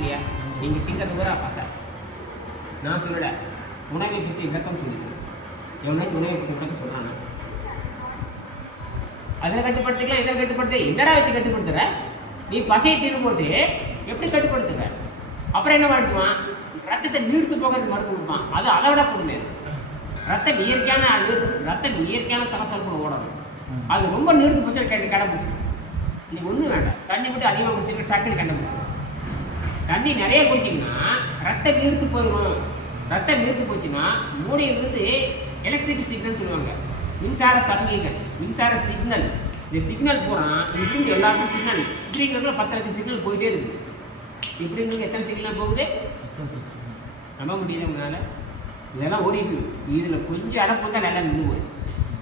இல்லையா? நீங்கள் திங்கிறது பூரா பசை நான் சொல்லலை. உணவை பற்றி விளக்கம் சொல்லிட்டு எவனாச்சும் உணவை பற்றி விளக்கம் சொல்கிறானா அதில் கட்டுப்படுத்திக்கலாம் இதில் கட்டுப்படுத்த. என்னடா வச்சு கட்டுப்படுத்துற? நீ பசையை தீர்வு போட்டு எப்படி கட்டுப்படுத்துற அப்புறம் என்ன பண்ணுவான் ரத்தத்தை நீர்த்து போகிறது மருந்து கொடுப்பான். அது அதை விட கொடுமை. ரத்தம் இயற்கையான ரத்தம் இயற்கையான சலசலப்பு ஓடணும். அது ரொம்ப நீர்த்து போச்சு கேட்டு கடைப்பிடிச்சு நீ ஒன்றும் வேண்டாம். தண்ணி விட்டு அதிகமாக குடிச்சிருக்க டக்குன்னு கண்டுபிடிச்சு தண்ணி நிறைய குடிச்சிங்கன்னா ரத்தம் நீர்த்து போயிடும் ரத்தம் நீர்த்து போச்சுன்னா மூளையிலிருந்து எலக்ட்ரிக்கல் சிக்னல் சொல்லுவாங்க. மின்சார சமிகைகள் மின்சார சிக்னல் இந்த சிக்னல் பூரா இப்படி எல்லாருக்கும் சிக்னல் இப்படிங்கிறதுல பத்து லட்சம் சிக்னல் போயிட்டே இருக்கு. இப்படிங்கிறது எத்தனை சிக்னல் போகுது? நம்ப முடியுது உங்களால்? இதெல்லாம் ஓடிட்டு இதில் இதுல கொஞ்சம் அடப்பு நல்லா நின்று போயிடும்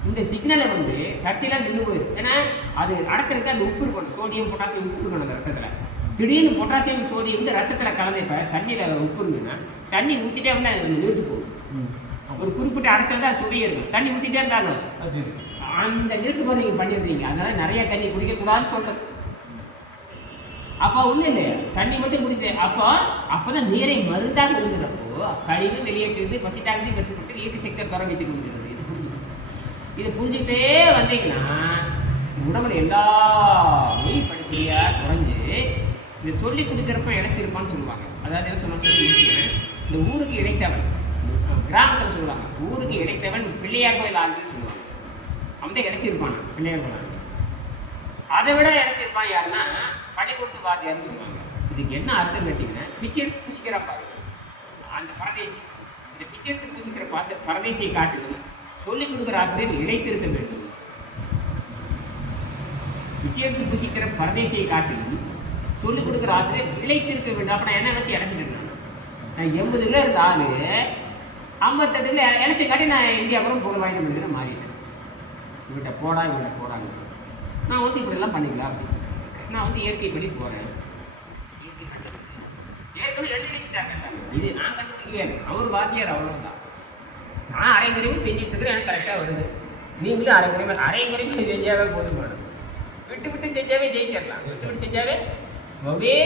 இந்த சிக்னலை வந்து கட்சியெல்லாம் நின்று போயிடும் ஏன்னா அது அடக்கிறதுக்கு அந்த உப்பு இருக்கணும். சோடியம் பொட்டாசியம் உப்பு இருக்கணும் அந்த ரத்தத்தில். திடீர்னு பொட்டாசியம் சோடியம் வந்து ரத்தத்துல கலந்து இப்ப தண்ணியில உப்பு இருந்துன்னா தண்ணி ஊத்திட்டே இருந்தா அது வந்து நிறுத்து போகும். ஒரு குறிப்பிட்ட அடத்துல தான் சுவையே இருக்கும். தண்ணி ஊத்திட்டே இருந்தாலும் அந்த நிறுத்து போய் நீங்க பண்ணிடுறீங்க. அதனால நிறைய தண்ணி குடிக்க கூடாதுன்னு சொல்றது அப்போ ஒண்ணும் இல்லையா. தண்ணி மட்டும் குடிச்சு அப்போ அப்பதான் நீரை மருந்தாக இருந்ததப்போ கழிவு வெளியேற்றுறது பசித்தாங்க கட்டுப்படுத்து இயற்கை சக்தியை வைத்து கொடுக்கிறது இது புரிஞ்சுக்கணும். இதை புரிஞ்சுக்கிட்டே வந்தீங்கன்னா உடம்புல எல்லாமே படிப்படியா குறைஞ்சு இந்த சொல்லி கொடுக்குறப்ப இழைச்சிருப்பான்னு சொல்லுவாங்க. அதாவது என்ன சொன்ன சொல்லி இந்த ஊருக்கு இணைத்தவன் கிராமத்தில் சொல்லுவாங்க. ஊருக்கு இணைத்தவன் பிள்ளையார் கோயில் ஆளுன்னு சொல்லுவாங்க. அவன் தான் இழைச்சிருப்பான் பிள்ளையார் கோயில் அதை விட இழைச்சிருப்பான் யாருன்னா பள்ளிக்கூடத்து வாத்தியார்னு சொல்லுவாங்க. இதுக்கு என்ன அர்த்தம் கேட்டிங்கன்னா பிச்சை எடுத்து பூசிக்கிறா பாருங்க அந்த பரதேசி இந்த பிச்சை எடுத்து பூசிக்கிற பரதேசியை காட்டுது. சொல்லிக் கொடுக்குற ஆசிரியர் இழைத்திருக்க வேண்டும். பிச்சை பூசிக்கிற பரதேசியை காட்டிலும் சொல்லிக் கொடுக்குற ஆசிரியர் நிலைத்திருக்க வேண்டும். அப்ப நான் என்ன நினைச்சு இழைச்சிட்டு நான் எண்பது கிலோ இருந்த ஆளு ஐம்பத்தெட்டு கிலோ காட்டி நான் இந்தியா அப்புறம் புகழ் வாய்ந்த முடிக்கிற மாறிட்டேன். இவன்கிட்ட போடா இவன்கிட்ட போடாங்க நான் வந்து இப்படிலாம் பண்ணிக்கலாம் அப்படின்னு. நான் வந்து இயற்கைப்படி போகிறேன் இயற்கை சட்டம் ஏற்கனவே எழுதி இது நான் கண்டுபிடிக்கவே அவர் வாத்தியார் அவ்வளோதான் நான் அரைங்குறையும் செஞ்சுட்டு இருக்கிறேன். எனக்கு கரெக்டாக வருது. நீங்களும் அரைங்குறையும் அரைங்குறையும் செஞ்சாவே போதுமானது. விட்டு விட்டு செஞ்சாவே ஜெயிச்சிடலாம். விட்டு விட்டு செஞ்சாவே அப்படியே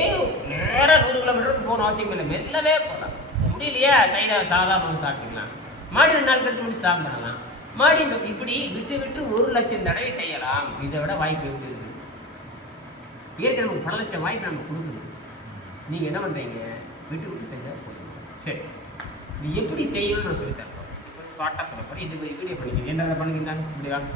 நேராக நூறு கிலோமீட்டருக்கு போகணும் அவசியம் இல்லை. மெல்லவே போகலாம். முடியலையா சைடா சாதாரண சாப்பிட்டுக்கலாம் மாடி ரெண்டு நாள் கழிச்சு முடிச்சு ஸ்டாப் பண்ணலாம். மாடி இப்படி விட்டு விட்டு ஒரு லட்சம் தடவை செய்யலாம். இதை விட வாய்ப்பு எப்படி இருக்கு? இயற்கை நமக்கு பல லட்சம் வாய்ப்பு நம்ம கொடுக்குது நீங்கள் என்ன பண்ணுறீங்க விட்டு விட்டு செஞ்சால் போதும். சரி. இது எப்படி செய்யணும்னு நான் சொல்லித்தரேன். ஷார்ட்டாக சொல்ல போகிறேன் இது வீடியோ பண்ணிக்கிறேன் என்ன பண்ணுங்க இப்படிதான்.